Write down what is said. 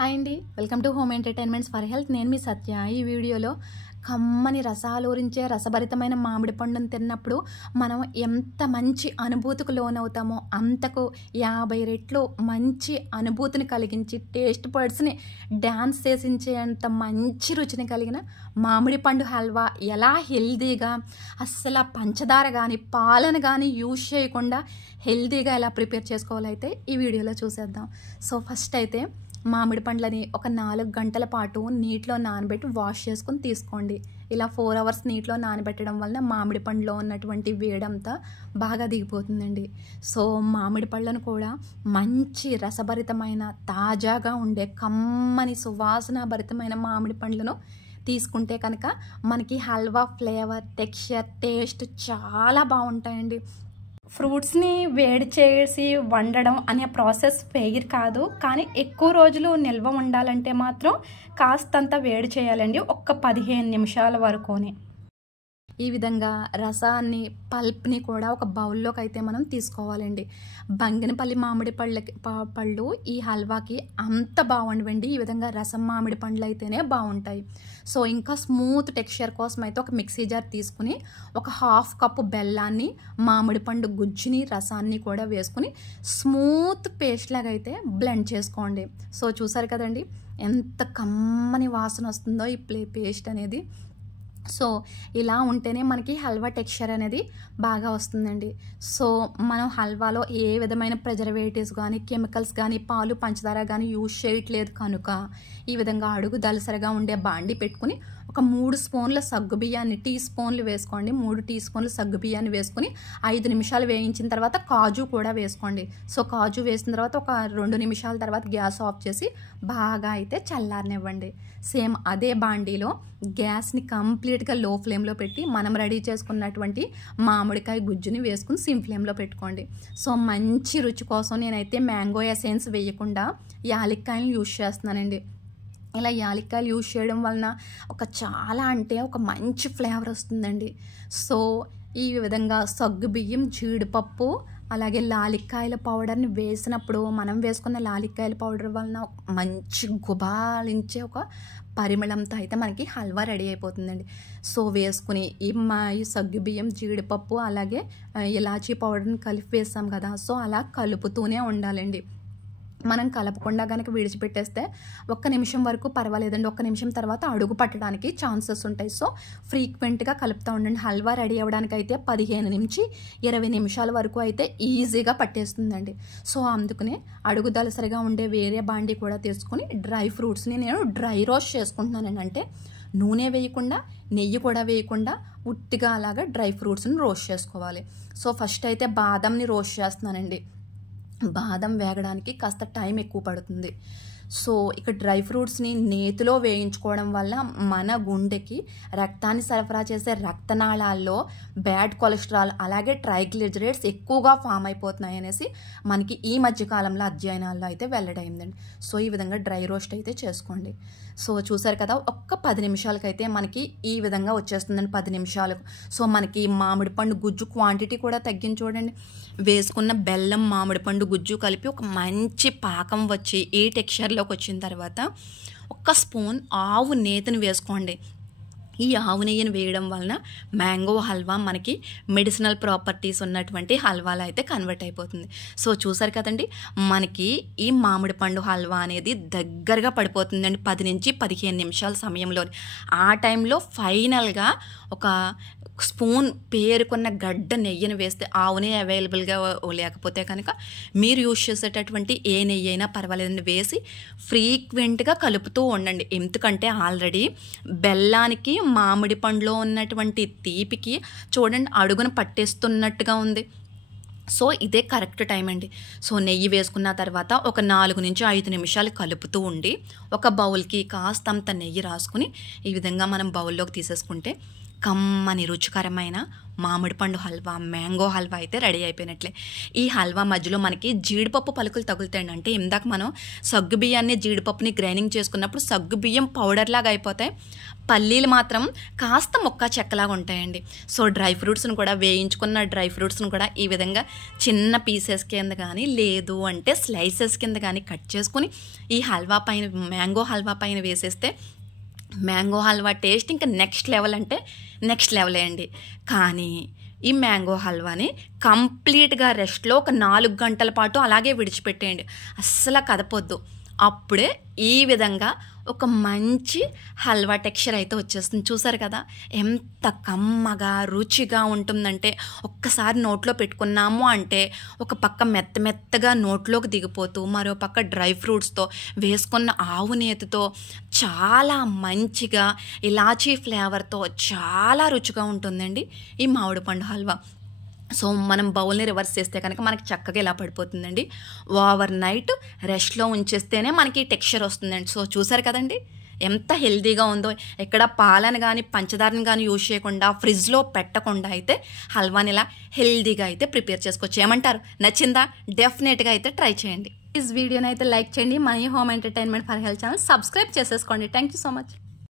Hi అండి, welcome to home entertainments for health. నేను మీ సత్య. ఈ వీడియోలో కమ్మని రసాలూరించే రసభరితమైన మామిడి పండును తిన్నప్పుడు మనం ఎంత మంచి అనుభూతికి లోనవుతామో అంతకు 50 రెట్లు మంచి అనుభూతిని కలిగించి టేస్ట్ బడ్స్ని డ్యాన్స్ చేసించేంత మంచి రుచిని కలిగిన మామిడి పండు హల్వా ఎలా హెల్దీగా అస్సలు పంచదార కానీ పాలను కానీ యూజ్ చేయకుండా హెల్దీగా ఎలా ప్రిపేర్ చేసుకోవాలైతే ఈ వీడియోలో చూసేద్దాం. సో ఫస్ట్ అయితే మామిడి పండ్లని ఒక 4 గంటల పాటు నీటిలో నానబెట్టి వాష్ చేసుకుని తీసుకోండి. ఇలా 4 అవర్స్ నీటిలో నానబెట్టడం వలన మామిడి పండులో ఉన్నటువంటి వేడంతా బాగా దిగిపోతుందండి. సో మామిడి పళ్ళను కూడా మంచి రసభరితమైన తాజాగా ఉండే కమ్మని సువాసన భరితమైన మామిడి పండ్లను తీసుకుంటే కనుక మనకి హల్వా ఫ్లేవర్, టెక్స్చర్, టేస్ట్ చాలా బాగుంటాయండి. ఫ్రూట్స్ని వేడి చేసి వండడం అనే ప్రాసెస్ ఫెయిర్ కాదు, కానీ ఎక్కువ రోజులు నిల్వ ఉండాలంటే మాత్రం కాస్తంత వేడి చేయాలండి, ఒక్క 15 నిమిషాల వరకునే. ఈ విధంగా రసాన్ని, పల్ప్ని కూడా ఒక బౌల్లోకి అయితే మనం తీసుకోవాలండి. బంగినపల్లి మామిడి పళ్ళు ఈ హల్వాకి అంత బాగుండవండి. ఈ విధంగా రసం మామిడి పండ్లు అయితేనే బాగుంటాయి. సో ఇంకా స్మూత్ టెక్స్చర్ కోసం అయితే ఒక మిక్సీ జార్ తీసుకుని ఒక 1/2 కప్పు బెల్లాన్ని, మామిడి పండు గుజ్జుని, రసాన్ని కూడా వేసుకుని స్మూత్ పేస్ట్ లాగా అయితే బ్లెండ్ చేసుకోండి. సో చూసారు కదండి ఎంత కమ్మని వాసన వస్తుందో ఈ పేస్ట్ అనేది. సో ఇలా ఉంటేనే మనకి హల్వా టెక్స్చర్ అనేది బాగా వస్తుందండి. సో మనం హల్వాలో ఏ విధమైన ప్రిజర్వేటివ్స్ కానీ, కెమికల్స్ కానీ, పాలు, పంచదార కానీ యూజ్ చేయట్లేదు కనుక ఈ విధంగా అడుగు దలసరిగా ఉండే బాండి పెట్టుకుని ఒక 3 స్పూన్ల సగ్గుబియ్యాన్ని, టీ స్పూన్లు వేసుకోండి. 3 టీ స్పూన్ల సగ్గుబియ్యాన్ని వేసుకుని 5 నిమిషాలు వేయించిన తర్వాత కాజు కూడా వేసుకోండి. సో కాజు వేసిన తర్వాత ఒక 2 నిమిషాల తర్వాత గ్యాస్ ఆఫ్ చేసి బాగా అయితే చల్లారనివ్వండి. సేమ్ అదే బాండీలో గ్యాస్ని కంప్లీట్గా లో ఫ్లేమ్లో పెట్టి మనం రెడీ చేసుకున్నటువంటి మామిడికాయ గుజ్జుని వేసుకుని సిమ్ ఫ్లేమ్లో పెట్టుకోండి. సో మంచి రుచి కోసం నేనైతే మ్యాంగో ఎసెన్స్ వేయకుండా యాలక్కాయలను యూజ్ చేస్తున్నానండి. ఇలా యాలక్కాయలు యూజ్ చేయడం వలన చాలా ఒక మంచి ఫ్లేవర్ వస్తుందండి. సో ఈ విధంగా సగ్గుబియ్యం, జీడిపప్పు, అలాగే లాలిక్కాయల పౌడర్ని వేసినప్పుడు మనం వేసుకున్న లాలిక్కాయల పౌడర్ వలన మంచి గుబాలించే ఒక పరిమళంతో అయితే మనకి హల్వా రెడీ అయిపోతుందండి. సో వేసుకుని ఈ సగ్గుబియ్యం, జీడిపప్పు, అలాగే ఇలాచీ పౌడర్ని కలిపి వేసాం కదా, సో అలా కలుపుతూనే ఉండాలండి. మనం కలపకుండా కనుక విడిచిపెట్టేస్తే 1 నిమిషం వరకు పర్వాలేదండి. 1 నిమిషం తర్వాత అడుగు పట్టడానికి ఛాన్సెస్ ఉంటాయి. సో ఫ్రీక్వెంట్గా కలుపుతూ ఉండండి. హల్వా రెడీ అవ్వడానికి అయితే 15 నుంచి 20 నిమిషాల వరకు అయితే ఈజీగా పట్టేస్తుందండి. సో అందుకనే అడుగు దలసరిగా ఉండే వేరే బాండీ కూడా తీసుకుని డ్రై ఫ్రూట్స్ని నేను డ్రై రోస్ట్ చేసుకుంటున్నానండి. అంటే నూనె వేయకుండా, నెయ్యి కూడా వేయకుండా ఉట్టిగా అలాగా డ్రై ఫ్రూట్స్ని రోస్ట్ చేసుకోవాలి. సో ఫస్ట్ అయితే బాదంని రోస్ట్ చేస్తున్నానండి. బాదం వేగడానికి కాస్త టైం ఎక్కువ పడుతుంది. సో ఇక డ్రై ఫ్రూట్స్ని నేతిలో వేయించుకోవడం వల్ల మన గుండెకి రక్తాన్ని సరఫరా చేసే రక్తనాళాల్లో బ్యాడ్ కొలెస్ట్రాల్, అలాగే ట్రైగ్లిజరైడ్స్ ఎక్కువగా ఫామ్ అయిపోతున్నాయి అనేసి మనకి ఈ మధ్యకాలంలో అధ్యయనాల్లో అయితే వెల్లడైందండి. సో ఈ విధంగా డ్రై రోస్ట్ అయితే చేసుకోండి. సో చూసారు కదా, ఒక్క 10 నిమిషాలకైతే మనకి ఈ విధంగా వచ్చేస్తుందండి. 10 నిమిషాలకు. సో మనకి మామిడి పండు గుజ్జు క్వాంటిటీ కూడా తగ్గించి చూడండి. వేసుకున్న బెల్లం, మామిడి పండు గుజ్జు కలిపి ఒక మంచి పాకం వచ్చి ఈ టెక్స్చర్లోకి వచ్చిన తర్వాత 1 స్పూన్ ఆవు నేతిని వేసుకోండి. ఈ ఆవు నెయ్యిని వేయడం వలన మ్యాంగో హల్వా మనకి మెడిసినల్ ప్రాపర్టీస్ ఉన్నటువంటి హల్వాలో అయితే కన్వర్ట్ అయిపోతుంది. సో చూసారు కదండి, మనకి ఈ మామిడి పండు హల్వా అనేది దగ్గరగా పడిపోతుందండి 10 నుంచి 15 నిమిషాల సమయంలో. ఆ టైంలో ఫైనల్గా ఒక స్పూన్ పేరుకున్న గడ్డ నెయ్యిని వేస్తే, ఆవు నెయ్యి అవైలబుల్గా లేకపోతే కనుక మీరు యూజ్ చేసేటటువంటి ఏ నెయ్యి అయినా పర్వాలేదని వేసి ఫ్రీక్వెంట్గా కలుపుతూ ఉండండి. ఎందుకంటే ఆల్రెడీ బెల్లానికి, మామిడి పండులో ఉన్నటువంటి తీపికి చూడండి అడుగున పట్టేస్తున్నట్టుగా ఉంది. సో ఇదే కరెక్ట్ టైం అండి. సో నెయ్యి వేసుకున్న తర్వాత ఒక 4 నుంచి 5 నిమిషాలు కలుపుతూ ఉండి ఒక బౌల్కి కాస్తంత నెయ్యి రాసుకుని ఈ విధంగా మనం బౌల్లోకి తీసేసుకుంటే కమ్మని రుచికరమైన మామిడి పండు హల్వా, మ్యాంగో హల్వా అయితే రెడీ అయిపోయినట్లే. ఈ హల్వా మధ్యలో మనకి జీడిపప్పు పలుకులు తగులుతాయండి. అంటే ఇందాక మనం సగ్గు బియ్యాన్ని జీడిపప్పుని గ్రైండింగ్ చేసుకున్నప్పుడు సగ్గు బియ్యం పౌడర్ లాగా అయిపోతాయి, పల్లీలు మాత్రం కాస్త ముక్క చెక్కలాగా ఉంటాయండి. సో డ్రై ఫ్రూట్స్ని కూడా, వేయించుకున్న డ్రై ఫ్రూట్స్ని కూడా ఈ విధంగా చిన్న పీసెస్ కింద కానీ లేదు అంటే స్లైసెస్ కింద కానీ కట్ చేసుకుని ఈ హల్వా పైన, మ్యాంగో హల్వా పైన వేసేస్తే మ్యాంగో హల్వా టేస్ట్ ఇంకా నెక్స్ట్ లెవెల్ అంటే నెక్స్ట్ లెవెలే అండి. కానీ ఈ మ్యాంగో హల్వాని కంప్లీట్గా రెస్ట్లో ఒక 4 గంటల పాటు అలాగే విడిచిపెట్టేయండి, అస్సలు కదపొద్దు. అప్పుడే ఈ విధంగా ఒక మంచి హల్వా టెక్స్చర్ అయితే వచ్చేస్తుంది. చూసారు కదా ఎంత కమ్మగా రుచిగా ఉంటుందంటే, ఒక్కసారి నోట్లో పెట్టుకున్నాము అంటే ఒక పక్క మెత్తగా నోట్లోకి దిగిపోతూ, మరో పక్క డ్రై ఫ్రూట్స్తో వేసుకున్న ఆవు నేతితో చాలా మంచిగా ఇలాచీ ఫ్లేవర్తో చాలా రుచిగా ఉంటుందండి ఈ మామిడి పండు హల్వా. సో మనం బౌల్ని రివర్స్ చేస్తే కనుక మనకి చక్కగా ఇలా పడిపోతుందండి. ఓవర్ నైట్ రెస్ట్లో ఉంచేస్తేనే మనకి టెక్స్చర్ వస్తుందండి. సో చూసారు కదండి ఎంత హెల్తీగా ఉందో. ఎక్కడ పాలను కానీ పంచదారని కానీ యూజ్ చేయకుండా, ఫ్రిడ్జ్లో పెట్టకుండా అయితే హల్వాని ఇలా హెల్తీగా అయితే ప్రిపేర్ చేసుకోవచ్చు. ఏమంటారు? నచ్చిందా? డెఫినెట్గా అయితే ట్రై చేయండి. ఈ వీడియోని అయితే లైక్ చేయండి. Money home entertainment for health channel subscribe చేసేసుకోండి. Thank you so much.